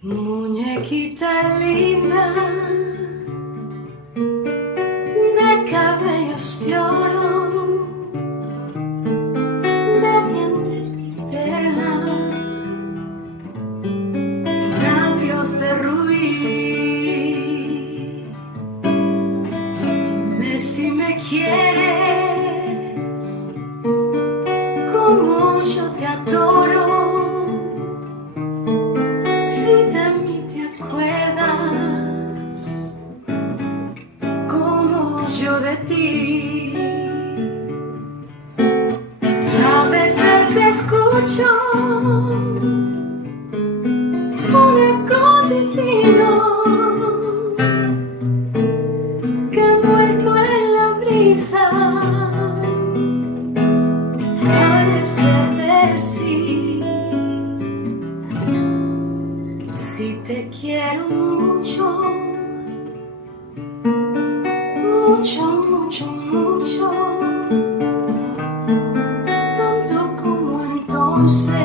Muñequita linda, de cabellos de oro, de dientes de perla, labios de rubí. Dime si me quieres como yo te adoro. Yo de ti, a veces escucho un eco divino que envuelto en la brisa parece decir: si te quiero mucho, mucho, mucho, mucho, tanto como entonces.